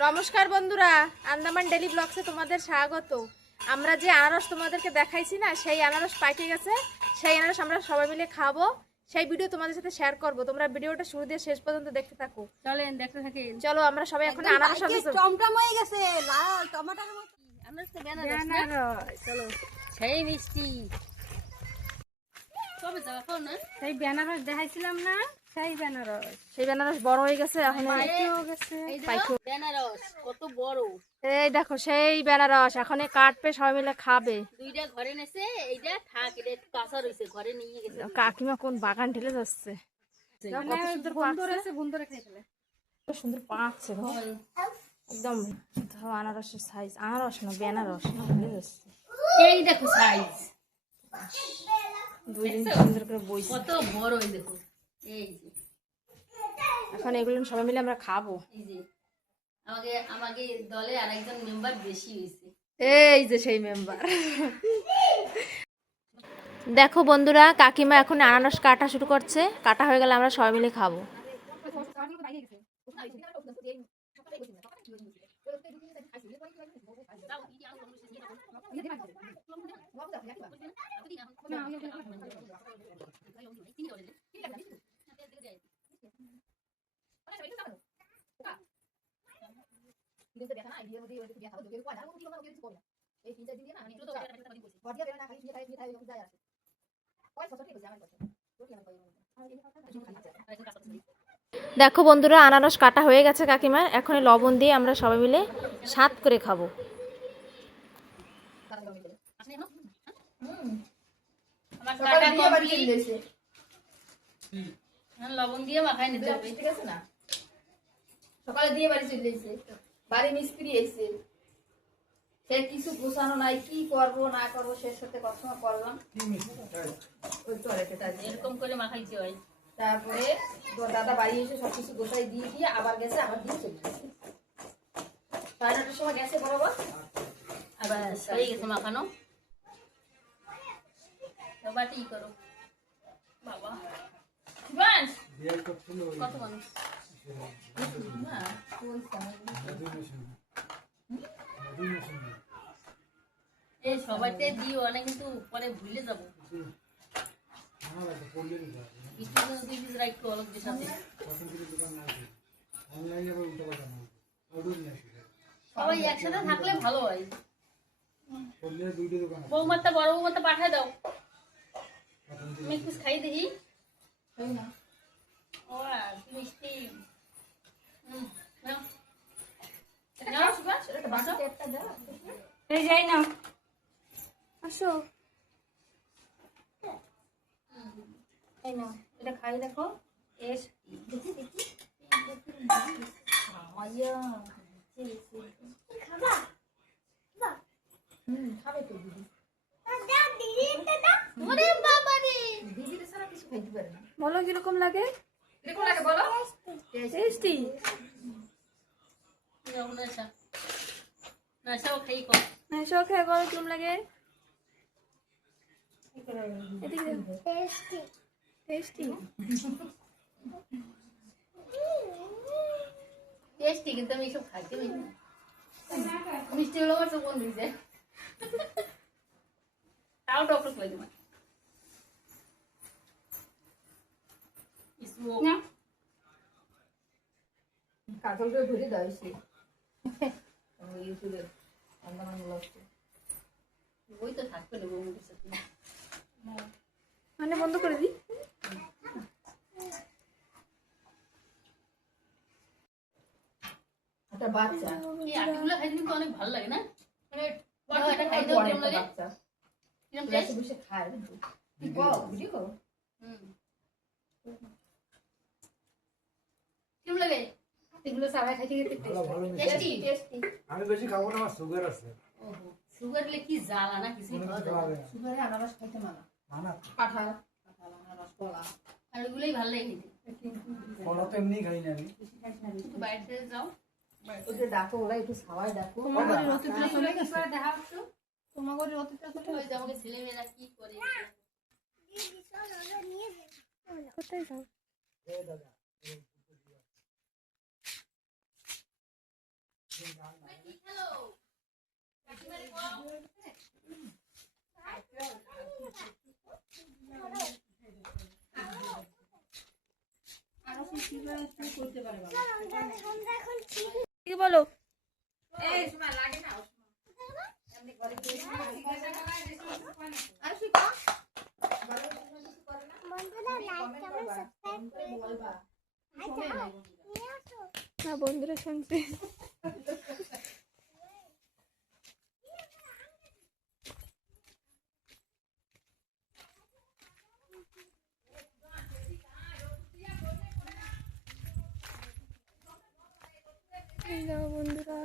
নমস্কার বন্ধুরা, আন্দামান ডেলি ব্লগসে তোমাদের স্বাগত। আমরা যে আনারস তোমাদেরকে দেখাইছি না, সেই আনারস পাকে গেছে। সেই আনারস আমরা সবাই মিলে খাবো। সেই ভিডিও তোমাদের সাথে শেয়ার করব। তোমরা ভিডিওটা শুরু দিয়ে শেষ পর্যন্ত দেখতে থাকো। চলেন দেখতে থাকি। চলো আমরা সবাই এখন আনারস আনতে যাবো। টমটম হয়ে গেছে, লাল টমেটোর মতো। আনারস তো বেনারস না? চলো, সেই মিষ্টি। কবে যাবা খাও না? সেই বেনারস দেখাইছিলাম না, সেই বেনারস। সেই বেনারস বড় হয়ে গেছে, এখন পাইকেও গেছে। এই দেখো বেনারস কত বড়। এই দেখো সেই বেনারস এখন কাটবে, সবাই মিলে খাবে। দুইটা ঘরে নেছে, এইটা থাক, এটা একটু কাঁচা রইছে, ঘরে নিয়ে গেছে। কাকিমা কোন বাগান ঢেলে যাচ্ছে। মানে বন্ধু রয়েছে, বন্ধুরে খেয়ে ফেলে। কত সুন্দর পাকছে গো। একদম আনারসের সাইজ, আনারস না বেনারস ঢেলে যাচ্ছে। এই দেখো সাইজ দুই দিন সুন্দর করে বইছে। কত বড়, এই দেখো। এই যে এখন এগুলো সবাই মিলে আমরা খাবো। এই যে আমাকে আমাকে দলে আরেকজন মেম্বার বেশি হয়েছে। এই যে সেই মেম্বার। দেখো বন্ধুরা, কাকিমা এখন আনারস কাটা শুরু করছে। কাটা হয়ে গেলে আমরা সবাই মিলে খাবো। দেখো বন্ধুরা, আনারস কাটা হয়ে গেছে কাকিমা। এখন লবণ দিয়ে আমরা সবাই মিলে স্বাদ করে খাবো। লবণ দিয়ে মাখাই নিতে হবে, ঠিক আছে না? সকালে দিয়ে বাড়ি চলে এসেছে, বাড়ি মিস্ত্রি এসেছে, সে কিছু গোছানো নাই, কি করবো না করবো শেষ সাথে কখনো করলাম। ওই টয়লেটটা এরকম করে মাখাইতে হয়। তারপরে দাদা বাড়ি এসে সবকিছু গোছাই দিয়ে দিয়ে আবার গেছে, আবার দিয়ে চলে গেছে। 9:30টার সময় গেছে বরাবর, আবার হয়ে গেছে মাখানো। বাটি করো বাবা। কত মানুষ? এই সবাইতে দিও না, কিন্তু পরে ভুলে যাবো। সবাই একসাথে থাকলে ভালো হয়। বৌমাটা বড় বৌমাটা পাঠায় দাও, তুমি একটু খাই দেখি। মিষ্টি এই যাই না, আসো। এই না, এটা খাই দেখো। এস দেখি দেখি খাবে তো দিদি। বলো কিরকম লাগে? কিরকম লাগে বলো? টেস্টি। নাশাও খাই কম। নাইসো খাই বলো কিরকম লাগে? টেস্টি টেস্টি টেস্টি, কিন্তু আমি এসব খাইতে পারি না। মিষ্টি হলো আমার সব বন্ধু যায়, তাও ডক্টর করে দেবো। কাজলটা ধরে দাও সে ইউটিউবে আন্দামান ব্লগসে। ওই তো থাকবে না বন্ধুদের সাথে, মানে বন্ধ করে দিই। একটা বাচ্চা এই আটিগুলো খাইতে কিন্তু অনেক ভালো লাগে না? মানে এটা খাইতে কেমন লাগে? বাচ্চা কিরকম টেস্ট বসে খায় কিন্তু ভিডিও করো। কেমন লাগে এগুলো? সবাই খাইতে খেতে টেস্টি টেস্টি। আমি বেশি খাবো না, আমার সুগার আছে। ওহো, সুগার হলে কি জ্বালা না, কিছু খাওয়া যায় না। সুগারে আনারস খাইতে মানা, কাঁঠাল কাঁঠাল আনারস কলা আর এগুলোই ভালো লাগে খেতে। কলা তো এমনি খাই না আমি। একটু বাইরে থেকে যাও, ওদের ডাকো, ওরা একটু সবাই ডাকো। তোমাদের অতিথি ওই যে আমাকে ছেলেমেয়েরা কি করে কোথায় যাও? দাদা কি বলো? এই শোনা লাগে না এমনি ঘরে গিয়ে আর কি না বন্ধুরা শুনছে। বন্ধুরা